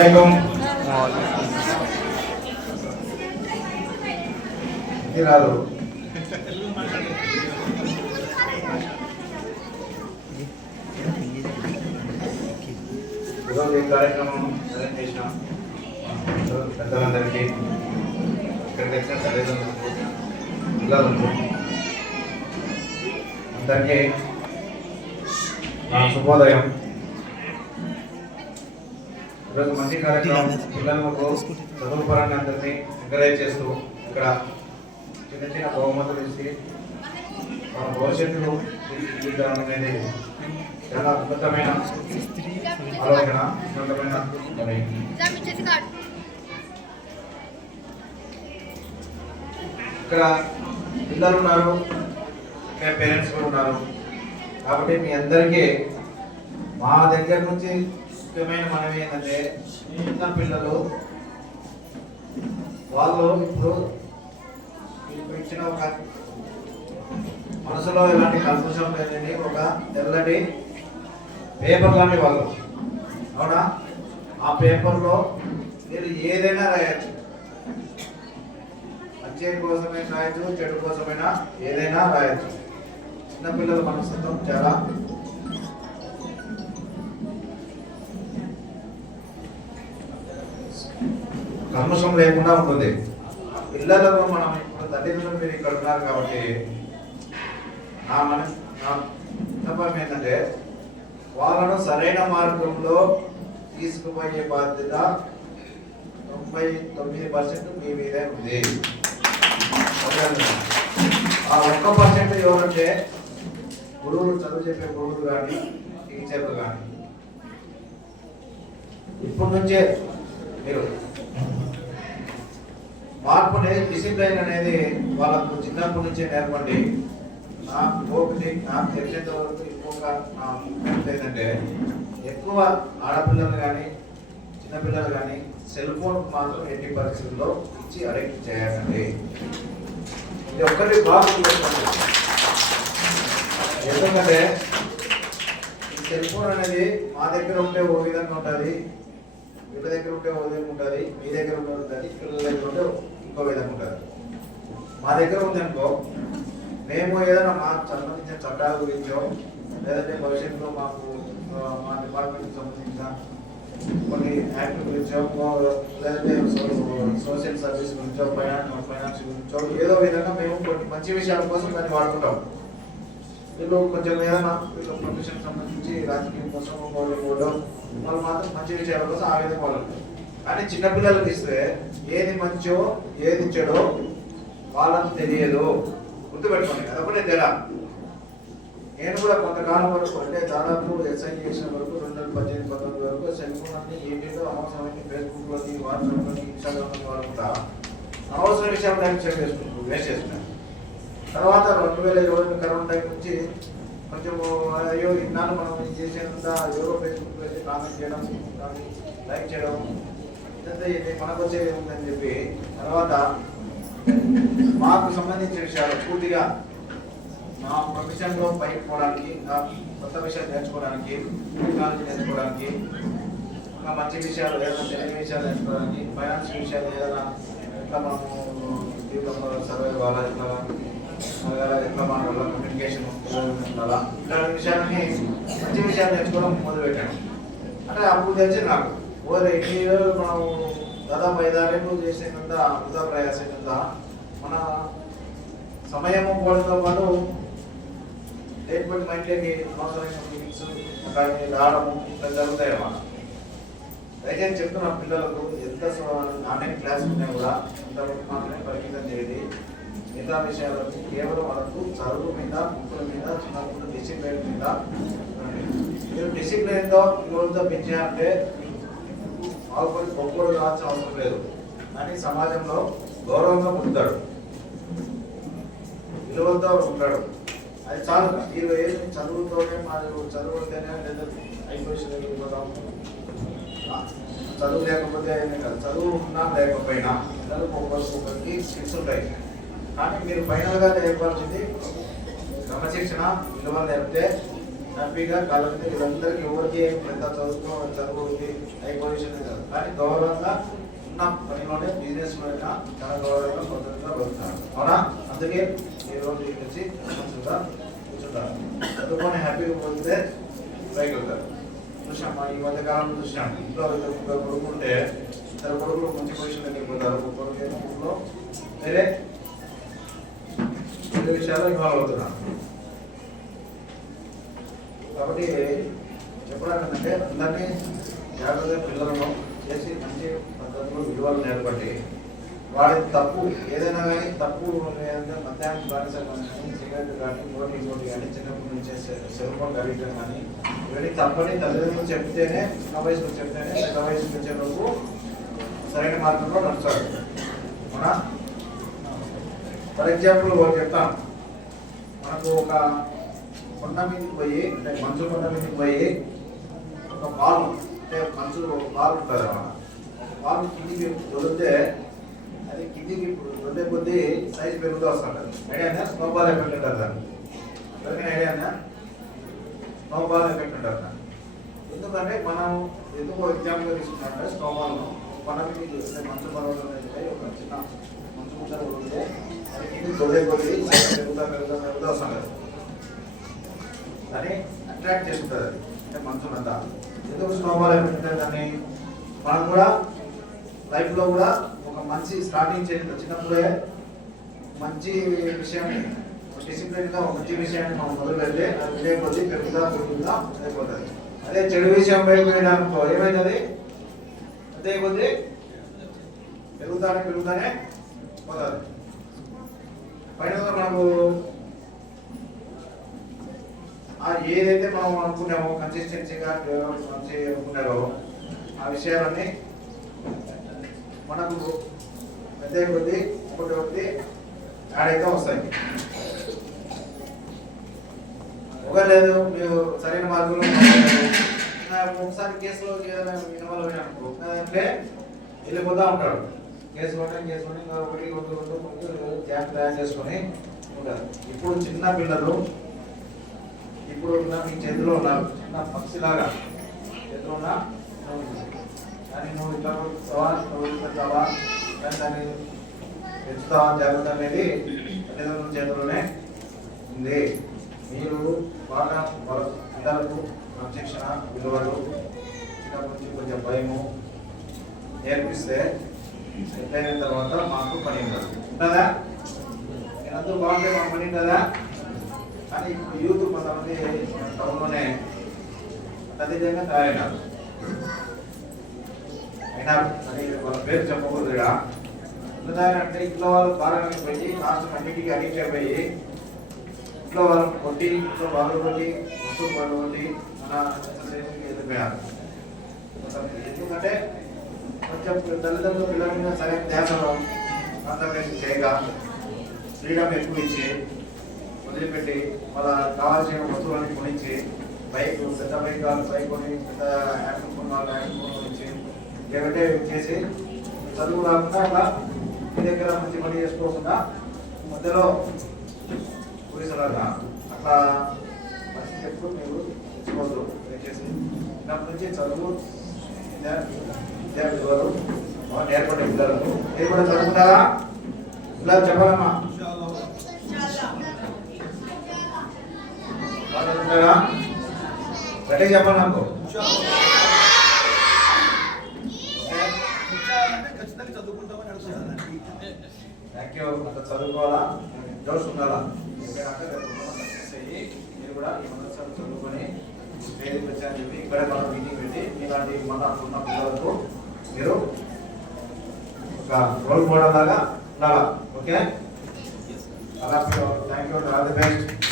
రాదు ఈరోజు ఈ కార్యక్రమం అరేంజ్ చేసినాం. పెద్దలందరికీ, ఇక్కడికి వచ్చిన తల్లిదండ్రులకు, పిల్లలకు అందరికీ నా శుభోదయం. ఈరోజు మంచి కార్యక్రమం. పిల్లలకు చదువు పరంగా అందరినీ ఎంకరేజ్ చేస్తూ ఇక్కడ చిన్న చిన్న బహుమతులు ఇచ్చి మన భవిష్యత్తులో తీర్చిదిద్దడం అనేది చాలా అద్భుతమైన ఆలోచన, అద్భుతమైన పని. ఇక్కడ పిల్లలు ఉన్నారు, ఇక్కడ పేరెంట్స్ కూడా ఉన్నారు. కాబట్టి మీ అందరికీ మా దగ్గర నుంచి ముఖ్యమైన మనవి ఏంటంటే, చిన్న పిల్లలు వాళ్ళు ఇప్పుడు ఇచ్చిన ఒక మనసులో ఎలాంటి కల్పషం లేదని ఒక తెల్లటి పేపర్ లాంటి వాళ్ళు, అవునా? ఆ పేపర్లో మీరు ఏదైనా రాయొచ్చు. మంచి కోసమే రాయొచ్చు, చెడు కోసమైనా ఏదైనా రాయొచ్చు. చిన్నపిల్లల మనస్తత్వం చాలా కల్మషం లేకుండా ఉంటుంది. పిల్లలకు మనం ఇప్పుడు తల్లిదండ్రులు మీరు ఇక్కడ ఉన్నారు కాబట్టి నా తప్పం ఏంటంటే, వాళ్ళను సరైన మార్గంలో తీసుకుపోయే బాధ్యత 99% మీ మీదే ఉంది. ఆ 1% ఎవరంటే గురువులు, చదువు చెప్పే గురువులు కానీ టీచర్లు కానీ. ఇప్పటి నుంచే మీరు మార్పు అనేది, డిసిప్లైన్ అనేది వాళ్ళకు చిన్నప్పటి నుంచే నేర్పండి. నాకు తెలిసేంత వరకు ఇంకొక ఏంటంటే, ఎక్కువ ఆడపిల్లలు కానీ చిన్నపిల్లలు కానీ సెల్ ఫోన్ మాత్రం ఎట్టి పరిస్థితుల్లో ఇచ్చి అడిక్ట్ చేయాలండి. ఇది ఒక్కటి బాగా ఎందుకంటే ఈ సెల్ ఫోన్ అనేది మా దగ్గర ఉంటే ఓ విధంగా ఉంటుంది, వీళ్ళ దగ్గర ఉంటే ఓ విధంగా ఉంటుంది, మీ దగ్గర ఉంటే ఉంటుంది, పిల్లల దగ్గర ఉంటే ఇంకో విధంగా ఉంటుంది. మా దగ్గర ఉంది అనుకో, మేము ఏదైనా మాకు సంబంధించిన చట్టాల గురించో లేదంటే భవిష్యత్తులో మాకు మా డిపార్ట్మెంట్కి సంబంధించిన కొన్ని యాక్ట్ గురించో లేదంటే సోషల్ సర్వీస్ గురించో ఫైనాన్స్ గురించో ఏదో విధంగా మేము కొన్ని మంచి విషయాల కోసం దాన్ని వాడుకుంటాం. వీళ్ళు కొంచెం ఏదైనా వీళ్ళు ప్రొఫెషన్ సంబంధించి రాజకీయం కోసం వాళ్ళు మాత్రం మంచి విషయాల కోసం ఆ విధంగా వాళ్ళు. కానీ చిన్నపిల్లలకి ఇస్తే ఏది మంచో ఏది చెడో వాళ్ళకు తెలియదు. గుర్తుపెట్టుకోండి, అదొకటే తెరా. నేను కూడా కొంతకాలం వరకు, అంటే దాదాపు ఎస్ఐ చేసిన వరకు 2018-19 వరకు సెల్ ఫోన్ అన్ని ఏంటో అవసరమైన ఫేస్బుక్లోని, వాట్సాప్లోని, ఇన్స్టాగ్రామ్లోని వాడుకుంటా అనవసర విషయాలు టైం వేస్ట్ చేసుకున్నాను. తర్వాత 2020 కరోనా టైం నుంచి కొంచెం అయ్యో ఇన్నాళ్ళు మనం చేసేంత ఎవరో ఫేస్బుక్లో అయితే కామెంట్ చేయడం, కానీ లైక్ చేయడం, ఇదంతా ఇది మనకు వచ్చేది ఉందని చెప్పి తర్వాత మాకు సంబంధించిన విషయాలు పూర్తిగా నా ప్రొఫెషన్లో పైకి పోవడానికి, కొత్త విషయాలు నేర్చుకోవడానికి, టెక్నాలజీ నేర్చుకోవడానికి, ఇంకా మంచి విషయాలు ఏదైనా తెలియని విషయాలు నేర్చుకోవడానికి, ఫైనాన్స్ విషయాలు ఏదైనా ఎట్లా మనము జీవితంలో సర్వైవ్ కావాలా, ఎట్లా మన వల్ల కమ్యూనికేషన్ ఉండాలా, ఇలాంటి విషయాలని మంచి విషయాలు నేర్చుకోవడం మొదలుపెట్టాను. అంటే అప్పుడు తెలిసి నాకు మనం దాదాపు 5-6 ఏళ్ళు చేసేంత వృధా ప్రయాసంత మన సమయము పోవడంతో పాటు లేకపోతే మైండ్లోకి అవసరమైన ఫీలింగ్స్ కానీ రావడము ఇట్లా జరుగుతాయి అన్నమాట. దయచేసి చెప్తున్నా, పిల్లలకు ఎంత ఆన్లైన్ క్లాస్ ఉన్నా కూడా ఇంతవరకు మాత్రమే పరిమితం చేయండి. మిగతా విషయాలకు కేవలం వాళ్ళకు చదువు మీద, బుక్కుల మీద, చిన్నప్పుడు డిసిప్లైన్ మీద. మీరు డిసిప్లైన్తో రోజుతో పెంచారంటే బాగుపడి గొప్పలు కావాల్సిన అవసరం లేదు, కానీ సమాజంలో గౌరవంగా ఉంటాడు, విలువలతో ఉంటాడు. అది చాలు. 20 ఏళ్ళు చదువుతోనే చదువుతేనే లేదా అయిపోయి వెళ్ళిపోతాం. చదువు లేకపోతే చదువు ఉన్నా లేకపోయినా పిల్లలకు ఒక్కొక్కరికి స్కిల్స్ ఉంటాయి. కానీ మీరు ఫైనల్గా నేర్పాల్సింది క్రమశిక్షణ, విలువలు నేర్పితే హ్యాపీగా కావాలంటే వీళ్ళందరికీ ఎవరికి పెద్ద చదువు ఉంది హై పొజిషన్ కాదు, కానీ గౌరవంగా ఉన్న పనిలోనే బిజినెస్ లోనే చాలా గౌరవంగా స్వతంత్రంగా బతుకుతారు. అవునా? అందుకే ఈ రోజు వచ్చి కూర్చుంటారు. చదువుకొని హ్యాపీగా పోతే పైకి వెళ్తారు. చూసామా ఈ మధ్య కాలంలో చూసాం, ఇంట్లో ముగ్గురు కొడుకుంటే ఇద్దరు కొడుకులు మంచి పొజిషన్లోకి వెళ్ళిపోతారు, ఒక్కొక్కరికి ఊళ్ళో వేరే విషయాల్లో ఇన్వాల్వ్ అవుతున్నారు. కాబట్టి చెప్పడానికి ఏంటంటే అందరినీ జాగ్రత్తగా పిల్లలను చేసి మంచి పద్ధతులు విలువలు నేర్పండి. వాడి తప్పు ఏదైనా కానీ తప్పు లేదంటే మధ్యాహ్నం బానిస కానీ సిగరెట్ కానీ ఇంకోటి కానీ చిన్నప్పటి నుంచి సెల్ ఫోన్ అడిక్షన్ కానీ ఇవన్నీ తప్పని తల్లిదండ్రులు చెప్తేనే చిన్న వయసులో చెప్తేనే పెద్ద వయసుకు వచ్చేందుకు సరైన మార్గంలో నడుస్తాడు. అవునా? ఫర్ ఎగ్జాంపుల్ ఒకటి చెప్తాను. మనకు ఒక కొండ మీదకి పోయి అంటే మంచు కొండ మీదకి పోయి ఒక బాల్ అంటే మంచు బాల్ ఉంటుంది అన్నమాట. బాల్ కిందికి వదిలితే అది కిందికి వదిలే కొద్దీ సైజ్ పెరుగుతూ వస్తుంటుంది. ఐడియా స్నో బాల్ ఎఫెక్ట్ ఉంటుంది దాన్ని. ఎవరికైనా ఐడియా స్నో బాల్ ఎఫెక్ట్ ఉంటుంది. ఎందుకంటే మనం ఎందుకో ఎగ్జాంపుల్గా తీసుకున్నామంటే స్నో బాల్ను కొండ మీదకి మంచు పర్వతం ఒక చిన్న మంచు ముద్దలు వదిలితే అది కిందికి వదిలే కొద్దీ సైజ్ పెరుగుతూ వస్తుంది. దాన్ని అట్రాక్ట్ చేస్తుంటుంది. అది అంటే మంచునంతా ఎందుకు స్నోబాల్ ఏమిటంటే దాన్ని మనం కూడా లైఫ్లో కూడా ఒక మంచి స్టార్టింగ్ చేసిన చిన్నప్పుడే మంచి విషయాన్ని డిసిప్లిన్గా ఒక మంచి విషయాన్ని మనం మొదలు పెడితే అది వినే కొద్దీ పెరుగుతా అయిపోతుంది. అదే చెడు విషయం వైపు వేయడానికో ఏమైతుంది అదే కొద్దీ పెరుగుతానే పోతుంది. పైన మనకు ఏదైతే మనం అనుకున్నామో కన్సిస్టెన్సీగా మంచి అనుకున్నారో ఆ విషయాలన్నీ మనకు పెద్ద కొద్ది ఒకటి యాడ్ అయితే వస్తాయి. ఒక లేదు మీరు సరైన మార్గంలో ఒకసారి కేసులో ఏదైనా ఇన్వాల్వ్ అయినప్పుడు అంటే వెళ్ళిపోతూ ఉంటాడు. కేసుకొని ఒకటి రెండు క్యాప్ తయారు చేసుకొని ఉంటారు. ఇప్పుడు చిన్న పిల్లలు ఇప్పుడు మీ చేతిలో ఉన్నారు, చిన్న పక్షిలాగా చేతిలో ఉన్నా దాన్ని నువ్వు ఇట్లా పెడతావా దాన్ని పెంచుతావా జాగ్రత్త అనేది తల్లిదండ్రుల చేతిలోనే ఉంది. మీరు బాగా పిల్లలకు క్రమశిక్షణ విలువలు చిన్నప్పటి నుంచి కొంచెం భయము నేర్పిస్తే సెట్ అయిన తర్వాత మాకు పని ఉంటుందా? నేనంతా బాగుంటే మాకు పని ఉంటుందా? కానీ ఇప్పుడు యూత్ కొంతమంది టౌన్లోనే అదేవిధంగా తయారైనారు. అని వాళ్ళ పేరు చెప్పకూడదు. ఎందుకంటే ఇంట్లో వాళ్ళు బాగా పెట్టి లాస్ట్ అన్నింటికి అడిక్ట్ అయిపోయి ఇంట్లో వాళ్ళని కొట్టి ఇంట్లో వాళ్ళు కొట్టి వస్తువులు వాళ్ళు కొట్టి మన వెళ్ళిపోయారు. ఎందుకంటే కొంచెం తల్లిదండ్రులు పిల్లల మీద సరైన ధ్యాసలో కాన్సన్ట్రేషన్ చేయగా ఫ్రీడమ్ ఎక్కువ ఇచ్చి వదిలిపెట్టి వాళ్ళ కావాల్సిన వస్తువులన్నీ కొనిచ్చి బైక్ పెద్ద బైక్ వాళ్ళు బైక్ కొని పెద్ద యాక్షన్ కొన్న వాళ్ళు యాక్షన్ కొనిచ్చి లేదంటే చేసి చదువు రాకుండా అలా మీ దగ్గర మంచి పని చేసుకోకుండా మధ్యలో పోలీసులాగా అట్లా పరిస్థితి ఎప్పుడు మీరు తెచ్చుకోవద్దు. దయచేసి చిన్నప్పటి నుంచి చదువు విద్యా విలువలు నేర్పడే పిల్లలకు మీరు కూడా చదువుకుంటారా? పిల్లలు చెప్పాలమ్మా గట్టిగా చెప్పాలి నాకు. Thank you. అంత చదువుకోవాలా, జోష్ ఉండాలా. మీరు కూడా ఈ మదర్సాలు చదువుకొని వేదిక వచ్చారని చెప్పి ఇక్కడే మనం మీటింగ్ పెట్టి ఇలాంటి మన ఉన్న పిల్లలకు మీరు ఒక రోల్ మోడల్ లాగా ఉండాలా. ఓకే, అలా thank you, all the best.